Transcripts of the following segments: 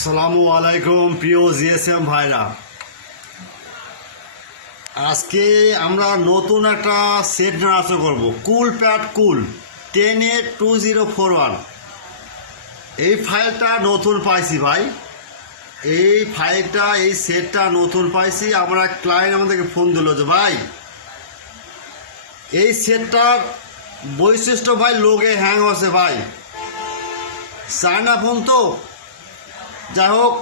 আসসালামু আলাইকুম প্রিয় জিএসএম ভাইরা, আজকে আমরা নতুন একটা সেট নাড়াচড়া করবো। কুলপ্যাড কুল 10A2041। এই ফাইলটা নতুন পাইছি ভাই, এই সেটটা নতুন পাইছি। আমরা ক্লায়েন্ট আমাদেরকে ফোন দিল যে ভাই এই সেটটার বৈশিষ্ট্য ভাই লোগে হ্যাং হচ্ছে ভাই, চায়না ফোন তো। যাই হোক,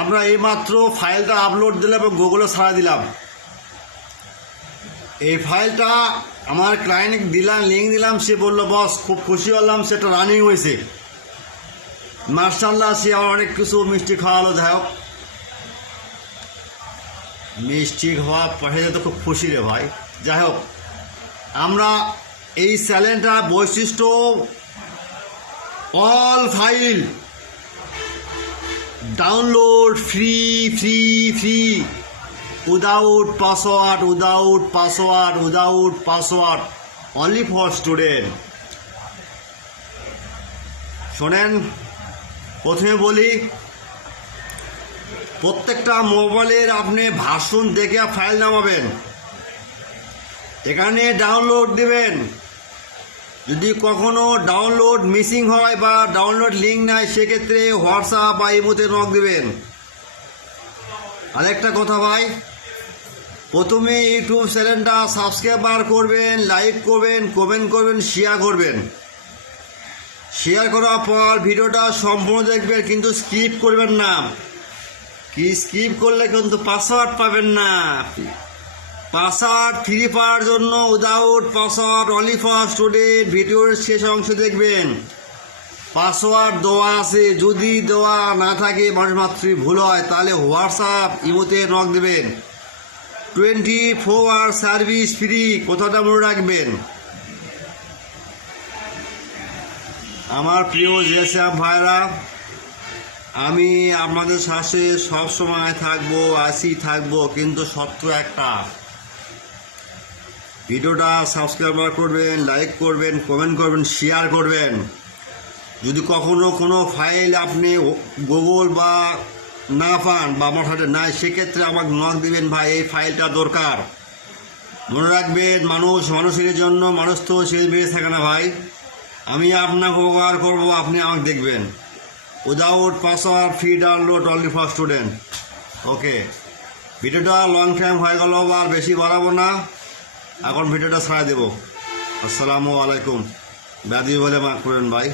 আমরা এইমাত্র ফাইলটা আপলোড দিলাম এবং গুগলে ছাড়া দিলাম। এই ফাইলটা আমার ক্লায়েন্টকে দিলাম, লিঙ্ক দিলাম, সে বললো বস খুব খুশি হলাম, সেটা রানিং হয়েছে মার্শাল্লাহ। সে আমার অনেক কিছু মিষ্টি খাওয়ালো। যাই হোক, মিষ্টি খাওয়া পাঠিয়ে তো খুব খুশি রে ভাই। যাই হোক, আমরা এই চ্যানেলটার বৈশিষ্ট্য all file download free free free without password only for student. শোনেন, প্রথমে বলি, প্রত্যেকটা মোবাইলের আপনি ভার্সন দেখে ফাইল নামাবেন, এখানে ডাউনলোড দিবেন। যদি কখনো ডাউনলোড মিসিং হয় বা ডাউনলোড লিঙ্ক নাই, সেক্ষেত্রে হোয়াটসঅ্যাপ বা ইমোতে নক দিবেন। আরেকটা কথা ভাই, প্রথমে ইউটিউব চ্যানেলটা সাবস্ক্রাইব করবেন, লাইক করবেন, কমেন্ট করবেন, শেয়ার করবেন। শেয়ার করার পর ভিডিওটা সম্পূর্ণ দেখবেন, কিন্তু স্কিপ করবেন না। কি স্কিপ করলে কিন্তু পাসওয়ার্ড পাবেন না। পাসওয়ার্ড ফ্রি পাওয়ার জন্য without password only for student ভিডিওর শেষ অংশ দেখবেন। পাসওয়ার্ড দেওয়া আছে, যদি দেওয়া না থাকে মানুষ মাত্রই ভুল হয়, তাহলে হোয়াটসঅ্যাপ ইমোতে নক দেবেন। 24 আওয়ার সার্ভিস ফ্রি, কথাটা মনে রাখবেন। আমার প্রিয় জিএসএম ভাইরা, আমি আপনাদের সাথে সবসময় থাকবো, থাকবো, কিন্তু শর্ত একটা, ভিডিওটা সাবস্ক্রাইব করবেন, লাইক করবেন, কমেন্ট করবেন, শেয়ার করবেন। যদি কখনো কোনো ফাইল আপনি গুগল বা না পান বা আমার হাতে নাই, সেক্ষেত্রে আমাকে নক দিবেন, ভাই এই ফাইলটা দরকার। মনে রাখবেন, মানুষের জন্য, মানুষ তো সে বেঁচে থাকে না ভাই। আমি আপনাকে উপকার করবো, আপনি আমাকে দেখবেন। Without password free download only for student. Okay, ভিডিওটা লং টাইম হয়ে গেল, আর বেশি বাড়াবো না, এখন ভিডিওটা ছাড়া দেবো। আসসালামু আলাইকুম। ব্যাধি বলে মাফ করেন ভাই।